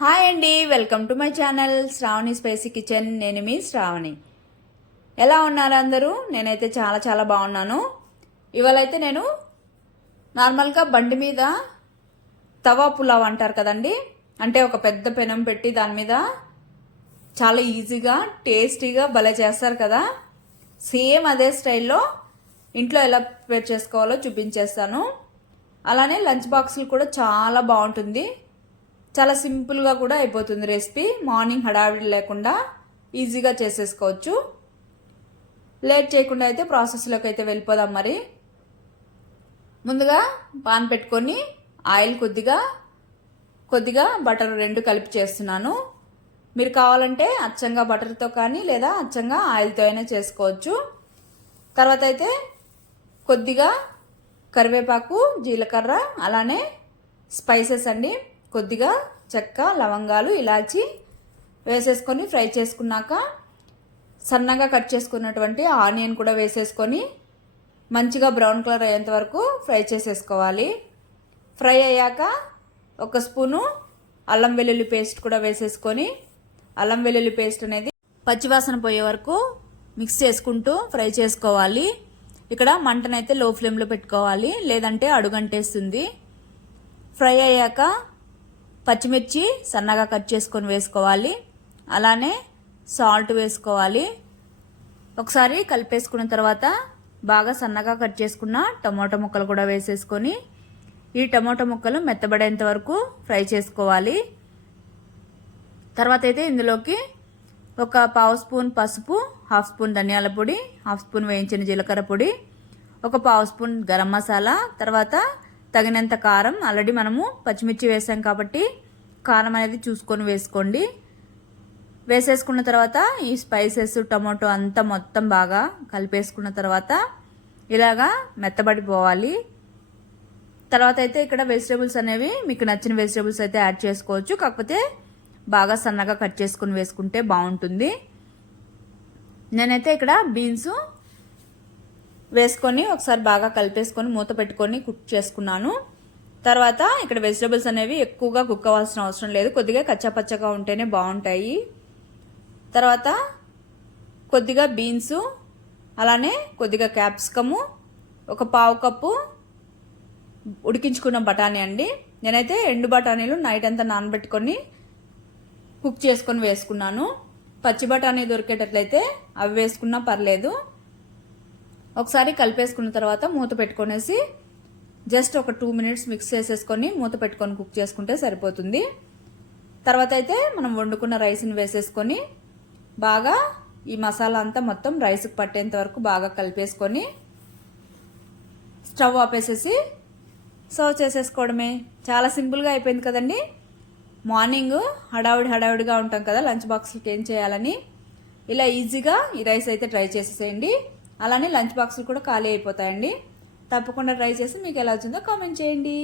Hi అండి, welcome to my channel Sravani spicy kitchen. నేను మీ శ్రావణి. ఎలా ఉన్నారు అందరూ? నేనైతే చాలా చాలా బాగున్నాను. ఇవాళైతే నేను నార్మల్గా బండి మీద తవా పులావ్ అంటారు కదండి, అంటే ఒక పెద్ద పెనం పెట్టి దాని మీద చాలా ఈజీగా టేస్టీగా భలే చేస్తారు కదా. సేమ్ అదే స్టైల్లో ఇంట్లో ఎలా ప్రిపేర్ చేసుకోవాలో చూపించేస్తాను. అలానే లంచ్ బాక్సులు కూడా చాలా బాగుంటుంది. చాలా సింపుల్గా కూడా అయిపోతుంది రెసిపీ. మార్నింగ్ హడావిడి లేకుండా ఈజీగా చేసేసుకోవచ్చు. లేట్ చేయకుండా అయితే ప్రాసెస్లోకి అయితే వెళ్ళిపోదాం. మరి ముందుగా పాన్ పెట్టుకొని ఆయిల్ కొద్దిగా బటర్ రెండు కలిపి చేస్తున్నాను. మీరు కావాలంటే అచ్చంగా బటర్తో కానీ లేదా అచ్చంగా ఆయిల్తో అయినా చేసుకోవచ్చు. తర్వాత అయితే కొద్దిగా కరివేపాకు, జీలకర్ర, అలానే స్పైసెస్ అండి, కొద్దిగా చెక్క, లవంగాలు, ఇలాచి వేసేసుకొని ఫ్రై చేసుకున్నాక సన్నగా కట్ చేసుకున్నటువంటి ఆనియన్ కూడా వేసేసుకొని మంచిగా బ్రౌన్ కలర్ అయ్యేంత వరకు ఫ్రై చేసేసుకోవాలి. ఫ్రై అయ్యాక ఒక స్పూను అల్లం వెల్లుల్లి పేస్ట్ కూడా వేసేసుకొని అల్లం వెల్లుల్లి పేస్ట్ అనేది పచ్చివాసన పోయే వరకు మిక్స్ చేసుకుంటూ ఫ్రై చేసుకోవాలి. ఇక్కడ మంటనైతే లో ఫ్లేమ్లో పెట్టుకోవాలి, లేదంటే అడుగంటేస్తుంది. ఫ్రై అయ్యాక పచ్చిమిర్చి సన్నగా కట్ చేసుకొని వేసుకోవాలి. అలానే సాల్ట్ వేసుకోవాలి. ఒకసారి కలిపేసుకున్న తర్వాత బాగా సన్నగా కట్ చేసుకున్న టమోటా ముక్కలు కూడా వేసేసుకొని ఈ టమోటా ముక్కలు మెత్తబడేంత వరకు ఫ్రై చేసుకోవాలి. తర్వాత అయితే ఇందులోకి ఒక పావు స్పూన్ పసుపు, హాఫ్ స్పూన్ ధనియాల పొడి, హాఫ్ స్పూన్ వేయించిన జీలకర్ర పొడి, ఒక పావు స్పూన్ గరం మసాలా, తర్వాత తగినంత కారం. ఆల్రెడీ మనము పచ్చిమిర్చి వేసాం కాబట్టి కారం అనేది చూసుకొని వేసుకోండి. వేసేసుకున్న తర్వాత ఈ స్పైసెస్, టమాటో అంతా మొత్తం బాగా కలిపేసుకున్న తర్వాత ఇలాగా మెత్తబడిపోవాలి. తర్వాత అయితే ఇక్కడ వెజిటేబుల్స్ అనేవి మీకు నచ్చిన వెజిటేబుల్స్ అయితే యాడ్ చేసుకోవచ్చు. కాకపోతే బాగా సన్నగా కట్ చేసుకొని వేసుకుంటే బాగుంటుంది. నేనైతే ఇక్కడ బీన్స్ వేసుకొని ఒకసారి బాగా కలిపేసుకొని మూత పెట్టుకొని కుక్ చేసుకున్నాను. తర్వాత ఇక్కడ వెజిటేబుల్స్ అనేవి ఎక్కువగా కుక్ అవ్వాల్సిన అవసరం లేదు, కొద్దిగా కచ్చాపచ్చగా ఉంటేనే బాగుంటాయి. తర్వాత కొద్దిగా బీన్స్, అలానే కొద్దిగా క్యాప్సికము, ఒక పావు కప్పు ఉడికించుకున్న బఠానీ అండి. నేనైతే ఎండు బఠానీలు నైట్ అంతా నానబెట్టుకొని కుక్ చేసుకొని వేసుకున్నాను. పచ్చి బఠానీ దొరికేటట్లయితే అవి వేసుకున్నా పర్లేదు. ఒకసారి కలిపేసుకున్న తర్వాత మూత పెట్టుకొనేసి జస్ట్ ఒక 2 minutes మిక్స్ చేసేసుకొని మూత పెట్టుకొని కుక్ చేసుకుంటే సరిపోతుంది. తర్వాత అయితే మనం వండుకున్న రైస్ని వేసేసుకొని బాగా ఈ మసాలా అంతా మొత్తం రైస్కి పట్టేంత వరకు బాగా కలిపేసుకొని స్టవ్ ఆపేసేసి సర్వ్ చేసేసుకోవడమే. చాలా సింపుల్గా అయిపోయింది కదండి. మార్నింగ్ హడావిడిగా ఉంటాం కదా లంచ్ బాక్స్కి ఏం చేయాలని, ఇలా ఈజీగా ఈ రైస్ అయితే ట్రై చేసేసేయండి. అలానే లంచ్ బాక్సులు కూడా ఖాళీ అయిపోతాయండి. తప్పకుండా ట్రై చేసి మీకు ఎలా వచ్చిందో కామెంట్ చేయండి.